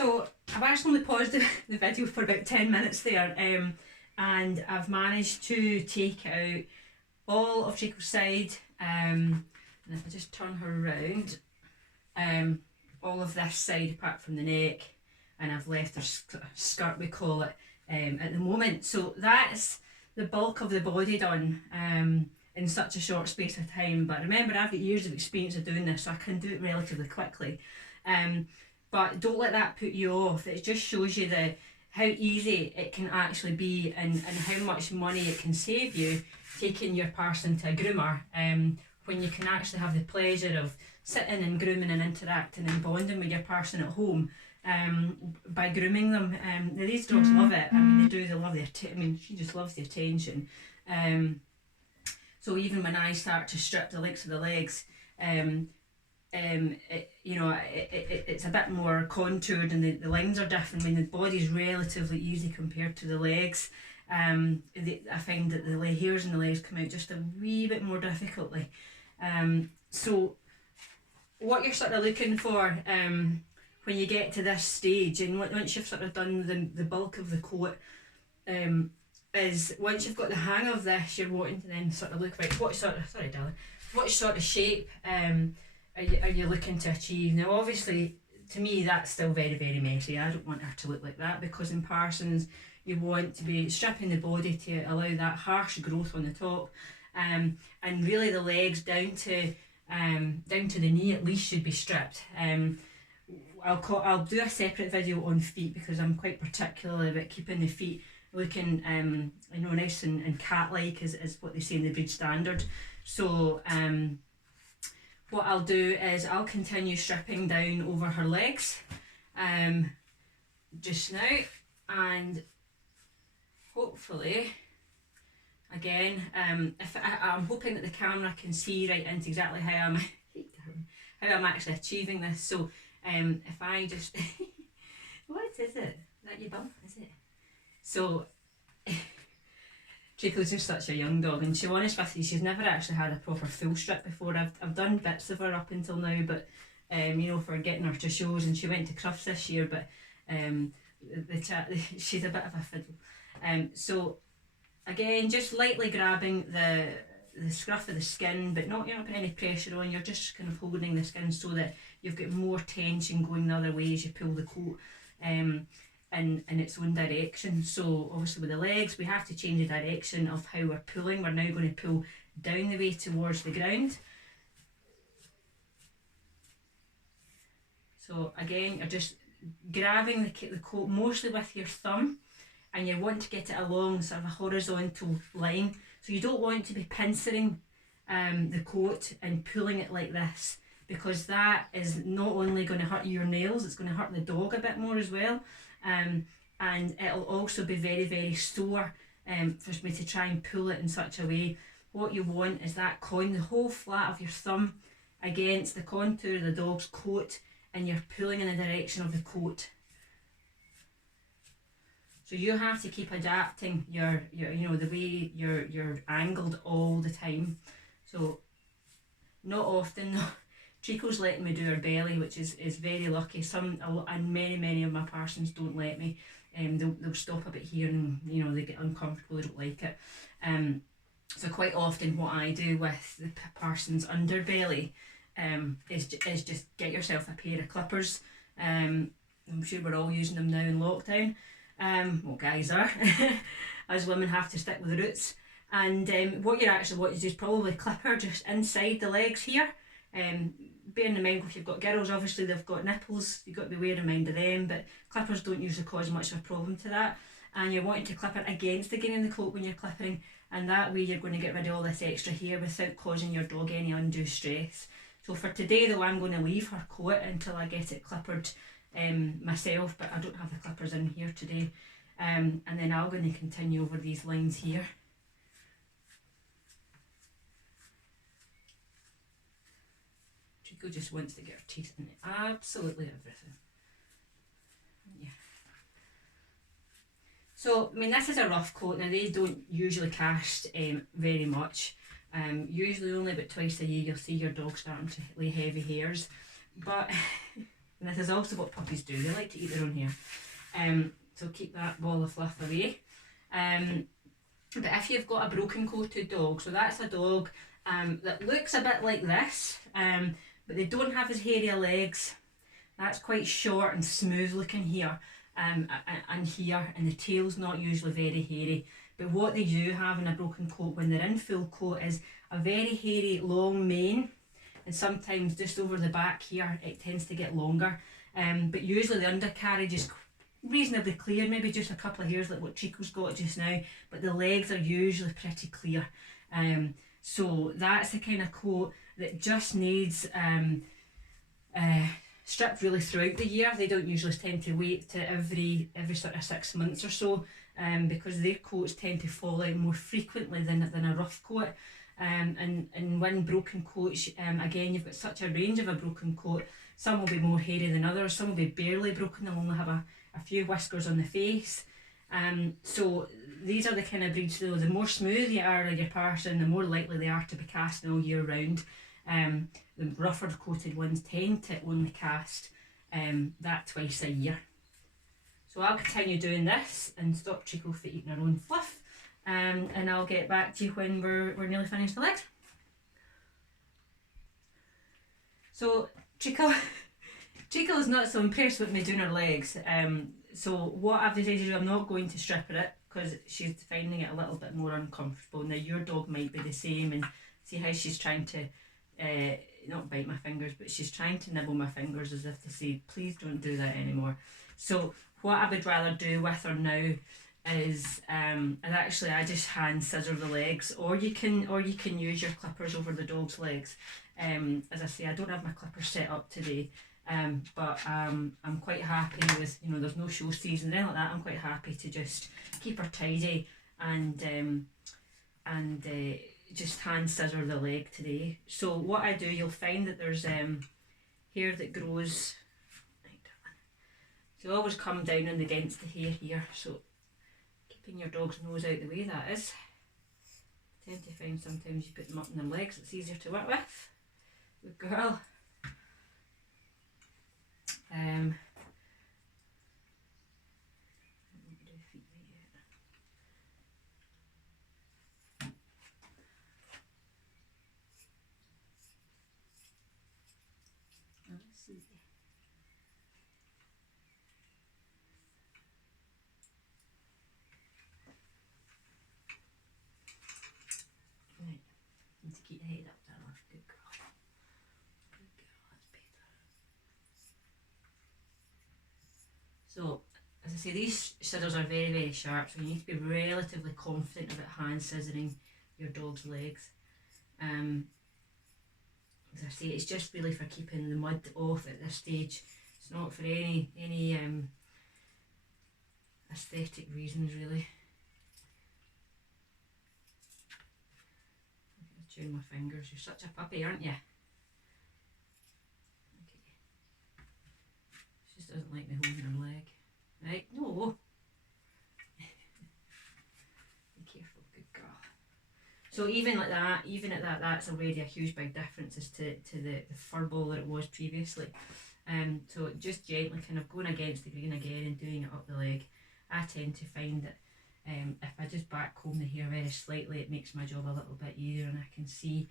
So I've actually only paused the video for about 10 minutes there, and I've managed to take out all of Trico's side, and if I just turn her around, all of this side apart from the neck, and I've left her skirt, we call it, at the moment. So that's the bulk of the body done in such a short space of time. But remember, I've got years of experience of doing this, so I can do it relatively quickly. But don't let that put you off. It just shows you how easy it can actually be, and how much money it can save you taking your person to a groomer, when you can actually have the pleasure of sitting and grooming and interacting and bonding with your person at home by grooming them. Now these dogs love it. I mean, they love the she just loves the attention. So even when I start to strip the links of the legs, it's a bit more contoured, and the lines are different. I mean, the body's relatively easy compared to the legs. I find that the hairs in the legs come out just a wee bit more difficultly. So what you're sort of looking for when you get to this stage, and once you've sort of done the bulk of the coat, is once you've got the hang of this, you're wanting to then sort of look, right, what sort of shape are you looking to achieve? Now obviously, to me, that's still very, very messy. I don't want her to look like that, because in Parsons you want to be stripping the body to allow that harsh growth on the top, and really the legs down to the knee at least should be stripped. I'll do a separate video on feet, because I'm quite particular about keeping the feet looking nice and cat-like, is what they say in the breed standard. So what I'll do is I'll continue stripping down over her legs just now, and hopefully, again, I'm hoping that the camera can see right into exactly how I'm actually achieving this. So if I just what is it? Is that your bum? Is it? So Trico's just such a young dog, and to be honest with you, she's never actually had a proper full strip before. I've done bits of her up until now, but for getting her to shows, and she went to Crufts this year, but she's a bit of a fiddle. So again, just lightly grabbing the scruff of the skin, but you're not putting any pressure on. You're just kind of holding the skin so that you've got more tension going the other way as you pull the coat in its own direction. So obviously with the legs, we have to change the direction of how we're pulling. We're now going to pull down the way towards the ground. So again, you're just grabbing the coat mostly with your thumb, and you want to get it along sort of a horizontal line. So you don't want to be pincering the coat and pulling it like this, because that is not only going to hurt your nails, it's going to hurt the dog a bit more as well. And it'll also be very, very sore for me to try and pull it in such a way. What you want is that the whole flat of your thumb against the contour of the dog's coat, and you're pulling in the direction of the coat. So you have to keep adapting your the way you're angled all the time. So not often, Trico's letting me do her belly, which is very lucky. And many of my Parsons don't let me. They'll stop a bit here, and they get uncomfortable, they don't like it. So quite often what I do with the Parsons underbelly is just get yourself a pair of clippers. I'm sure we're all using them now in lockdown. Well, guys are. As women have to stick with the roots. And what you actually want to do is probably clip her just inside the legs here. Bearing in mind, if you've got girls, obviously they've got nipples, you've got to be aware in mind of them, but clippers don't usually cause much of a problem to that. And you're wanting to clip it against the grain of the coat when you're clipping, and that way you're going to get rid of all this extra hair without causing your dog any undue stress. So for today though, I'm going to leave her coat until I get it clippered myself, but I don't have the clippers in here today. And then I'm going to continue over these lines here. Trico just wants to get her teeth in absolutely everything. Yeah. So, I mean, this is a rough coat. Now, they don't usually cast very much. Usually only about twice a year you'll see your dog starting to lay heavy hairs. But And this is also what puppies do. They like to eat their own hair. So keep that ball of fluff away. But if you've got a broken coated dog, so that's a dog that looks a bit like this, but they don't have as hairy legs. That's quite short and smooth looking here, and here, and the tail's not usually very hairy. But what they do have in a broken coat when they're in full coat is a very hairy long mane, and sometimes just over the back here it tends to get longer. But usually the undercarriage is reasonably clear, maybe just a couple of hairs like what Chico's got just now, but the legs are usually pretty clear. So that's the kind of coat that just needs stripped really throughout the year. They don't usually tend to wait to every sort of 6 months or so, because their coats tend to fall out more frequently than a rough coat. And when broken coats, again, you've got such a range of a broken coat. Some will be more hairy than others, some will be barely broken, they'll only have a few whiskers on the face. So these are the kind of breeds, though, the more smooth you are in your person, the more likely they are to be casting all year round. The rougher coated ones tend to only cast that twice a year. So I'll continue doing this and stop Chico from eating her own fluff, and I'll get back to you when we're nearly finished the legs. So Chico is not so impressed with me doing her legs. So what I've decided to do, I'm not going to strip her it because she's finding it a little bit more uncomfortable. Now your dog might be the same, and see how she's trying to not bite my fingers, but she's trying to nibble my fingers as if to say, please don't do that anymore. So what I would rather do with her now is and actually I just hand scissor the legs, or you can use your clippers over the dog's legs. As I say, I don't have my clippers set up today, but I'm quite happy with, there's no show season or anything like that. I'm quite happy to just keep her tidy and just hand scissor the leg today. So what I do, you'll find that there's hair that grows, so always come down and against the hair here, so keeping your dog's nose out the way, that is. I tend to find sometimes you put them up in their legs, it's easier to work with. Good girl. Let's see. Right, need to keep the head up, darling. Good girl. Good girl, that's better. So, as I say, these scissors are very, very sharp, so you need to be relatively confident about hand scissoring your dog's legs. As I say, it's just really for keeping the mud off at this stage. It's not for any aesthetic reasons, really. I'm chewing my fingers. You're such a puppy, aren't you? Okay. She just doesn't like me holding her leg. Right? No. Be careful, good girl. So even like that, even at that, that's already a huge big difference as to the fur ball that it was previously. So just gently kind of going against the grain again and doing it up the leg. I tend to find that if I just back comb the hair very slightly, it makes my job a little bit easier and I can see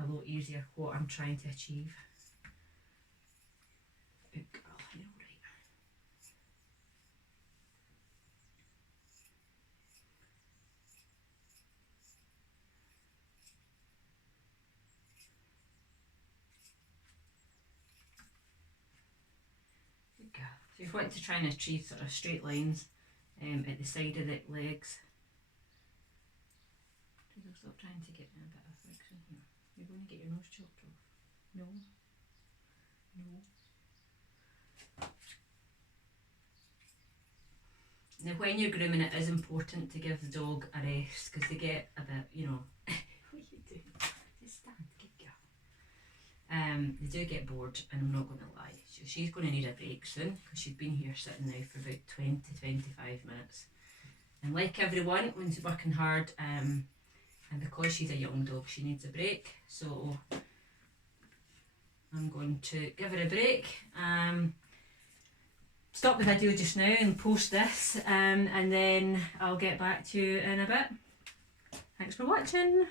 a lot easier what I'm trying to achieve. Good girl, you're all right. So you want to try and achieve sort of straight lines at the side of the legs. Stop trying to get a bit of friction here. You're going to get your nose chopped off. No. No. Now when you're grooming, it is important to give the dog a rest because they get a bit, what are you doing? Just stand, good girl. They do get bored, and I'm not going to lie. So she's going to need a break soon because she's been here sitting now for about 20-25 minutes. And like everyone, when she's working hard, and because she's a young dog, she needs a break. So I'm going to give her a break. Stop the video just now and post this, and then I'll get back to you in a bit. Thanks for watching.